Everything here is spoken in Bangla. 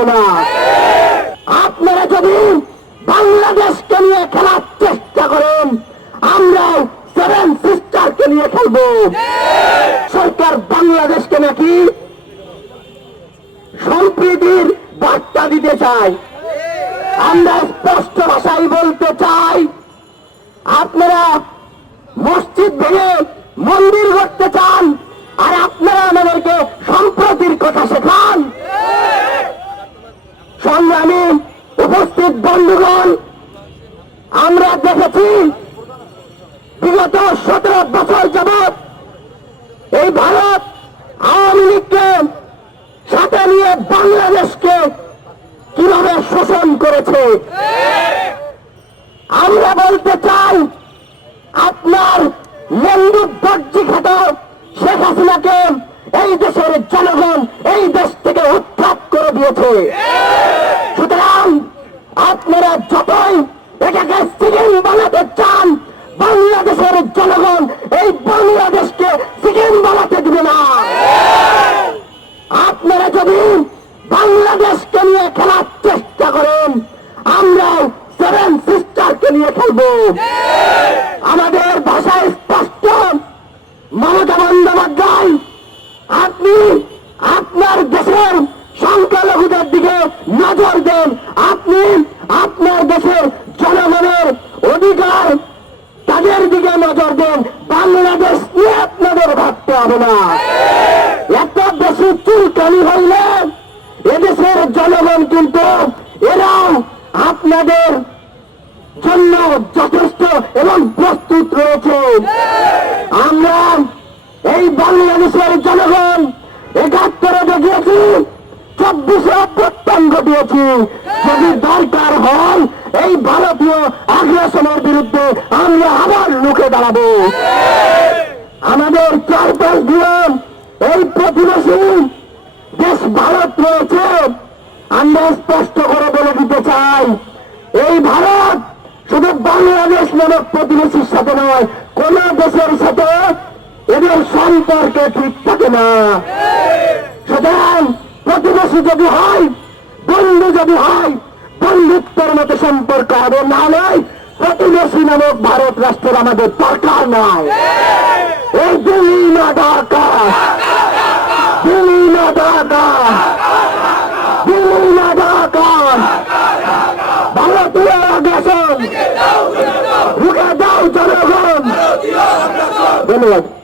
পারব না আপনারা যদি বাংলাদেশকে নিয়ে খেলার চেষ্টা করেন, আমরাও সেভেন সিস্টারকে নিয়ে খেলব। সরকার বাংলাদেশকে নাকি সম্প্রীতির বার্তা দিতে চায়। আমরা স্পষ্ট ভাষায় বলতে চাই, আপনারা মসজিদ ভেঙে মন্দির করতে চাই আমরা দেখেছি বিগত সতেরো বছর যাবৎ এই ভারত আওয়ামী লীগকে সাথে নিয়ে বাংলাদেশকে কীভাবে শোষণ করেছে? আমরা বলতে চাই, আপনার মন্দির দর্জি শেখ হাসিনাকে এই দেশের জনগণ, এই দেশ থেকে উৎখাত করে দিয়েছে সুতরাং আপনারা যতই এটাকে সিকিম বানাতে চান বাংলাদেশের জনগণ এই বাংলাদেশকে সিকিম বানাতে দিবে না আপনারা যদি বাংলাদেশকে নিয়ে খেলার চেষ্টা করেন আমরাও সেভেন সিস্টারকে নিয়ে খেলব আমাদের ভাষায় স্পষ্ট মমতা বন্দ্যোপাধ্যায় আপনি আপনার দেশের সংখ্যালঘুদের দিকে দেন আপনি আপনার দেশের জনগণের অধিকার, তাদের দিকে নজর দেন। বাংলাদেশ নিয়ে আপনাদের ভাবতে হবে না। এত বেশি চুলকানি হইলে এদেশের জনগণ কিন্তু এরাও আপনাদের জন্য যথেষ্ট এবং প্রস্তুত রয়েছে। আমরা এই বাংলাদেশের জনগণ ঘটিয়েছি যদি দরকার হয়, এই ভারতীয় আগ্রাসনের বিরুদ্ধে আমরা আবার লুকে দাঁড়াবো। আমাদের চারপাশ দিয়ে এই প্রতিবেশী দেশ ভারত রয়েছে। আমরা স্পষ্ট করে বলে দিতে চাই, এই ভারত শুধু বাংলাদেশ নামক প্রতিবেশীর সাথে নয়, কোন দেশের সাথে এদের সম্পর্কে ঠিক থাকে না। সুতরাং প্রতিবেশী যদি হয় বন্ধু যদি হয় বন্ধুত্বের মতো সম্পর্ক হবে। না নয় প্রতিবেশী নামক ভারত রাষ্ট্রের আমাদের দরকার নয়। এই দিল্লি না দরকার। দিল্লি না দরকার। দিল্লি না দরকার। ভারতীয় আগ্রাসন। রুখে দাও জনগণ। ধন্যবাদ।